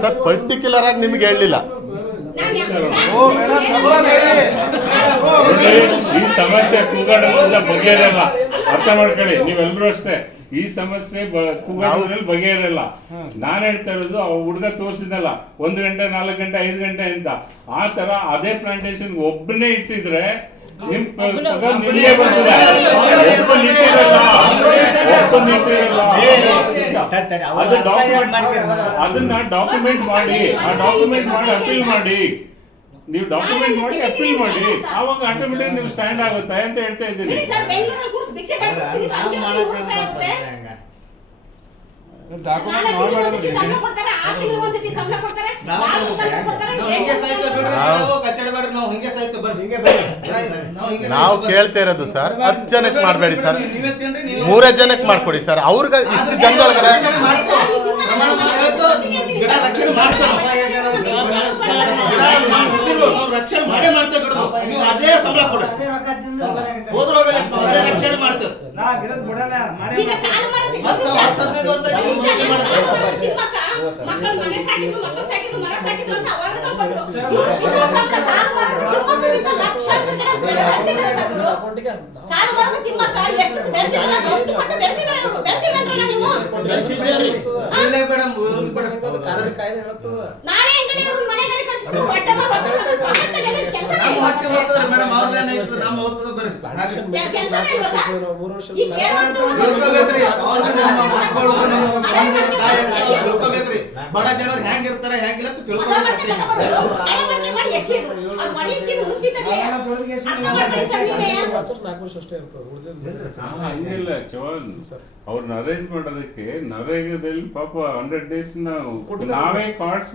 Sir particular ಆಗಿ ನಿಮ್ಗೆ ಹೇಳಲಿಲ್ಲ. ಈ ಸಮಸ್ಯೆ ಕೂಗಾಡೋದ್ರಿಂದ ಬಗೆಯಿರಲ್ಲ ಅರ್ಥ ಮಾಡ್ಕೊಳ್ಳಿ ನೀವೆಲ್ಲರೂ ಅಷ್ಟೇ. ಈ ಸಮಸ್ಯೆ ಬ- ಕೂಗಾಡೋದ್ರಲ್ಲಿ ಬಗೆಯಿರಲ್ಲ ನಾನ್ ಹೇಳ್ತಾ ಇರೋದು ಆ ಹುಡುಗ ತೋರಿಸಿದಲ್ಲ ಒಂದು ಗಂಟೆ ನಾಲ್ಕು ಗಂಟೆ ಐದು ಗಂಟೆ ಅಂತ. ಆ ತರ ಅದೇ ಪ್ಲಾಂಟೇಶನ್ ಒಬ್ಬನೇ ಇಟ್ಟಿದ್ರೆ ನಿಮ್ ಬರ್ತದೆ ಅದನ್ನ ಡಾಕ್ಯುಮೆಂಟ್ ಮಾಡಿ ಆ ಡಾಕ್ಯುಮೆಂಟ್ ಮಾಡಿ ಅಪೀಲ್ ಮಾಡಿ. ನೀವು ಡಾಕ್ಯುಮೆಂಟ್ ಮಾಡಿ ಅಪೀಲ್ ಮಾಡಿ. ಆವಾಗ ಆಟೋಮೆಟಿಕ್ ನೀವು ಸ್ಟ್ಯಾಂಡ್ ಆಗುತ್ತೆ ಅಂತ ಹೇಳ್ತಾ ಇದ್ದೀನಿ. ಸರ್ ನಾವು. ಕೇಳ್ತಾ ಇರೋದು ಸರ್. ಹತ್ತು ಜನಕ್ಕೆ ಮಾಡಬೇಡಿ ಸರ್ ಮೂರೇ ಜನಕ್ಕೆ ಮಾಡ್ಕೊಡಿ ಸರ್. ಅವ್ರಿಗೆ ಇಷ್ಟು ಜನದೊಳಗಡೆ ಮಕ್ಕಳು ಮನೆ ಸಾಕಿದ್ರು ಮಕ್ಕಳು ಸಾಕಿದ್ರು ಮರ ಸಾಕಿದ್ರು ಅಂತ ಅವರ್ಗ ಕೊಟ್ರು ಸಾಲು ಮರದ ತಿಮ್ಮಕ್ಕ ಎಷ್ಟು ಬೆಳೆಸಿದಾರೆ ಹತ್ತು ಪಟ್ಟು ಬೆಳೆಸಿದಾರೆ ಅವರು. ಬೆಳೆಸಿದ್ರಲ್ಲ ನೀವು? ಇಲ್ಲೇ ಮೇಡಮ್ ಇವ್ರು ಮೇಡಮ್. ನಾಳೆ ಹೆಂಗಲಿ ಇವ್ರ ಮನೆಗಳಿಗೆ ಕಳಿಸ್ಬಿಟ್ಟು ಹೊಟ್ಟೆ ಮೇಲೆ ಹೊಟ್ಟೆ ಪಕ್ಕದಲ್ಲಿ ಕೆಲಸ ನಮ್ಮ ಹೊಟ್ಟೆ ಮೇಡಮ್ ಹೋಗ್ತದೆ ತಿಳ್ಕೊಬೇಕ್ರಿ. ಅವ್ರು ನಮ್ಮ ಮಕ್ಕಳು ನಮ್ಮ ತಂದೆ ತಾಯಿ ಅಂತ ಅವ್ರು ತಿಳ್ಕೊಬೇಕ್ರಿ. ಬಡ ಜನರು ಹೆಂಗಿರ್ತಾರೆ ಹೆಂಗಿಲ್ಲ ಅಂತ ತಿಳ್ಕೊಬೇಕ್ರಿ. ಅವ್ರನ್ನ ಅರೇಂಜ್ ಮಾಡೋದಕ್ಕೆ ನರೇಗದಲ್ಲಿ ಪಾಪ ಹಂಡ್ರೆಡ್ ಡೇಸ್ ನಾವು ನಾವೇ ಮಾಡಿ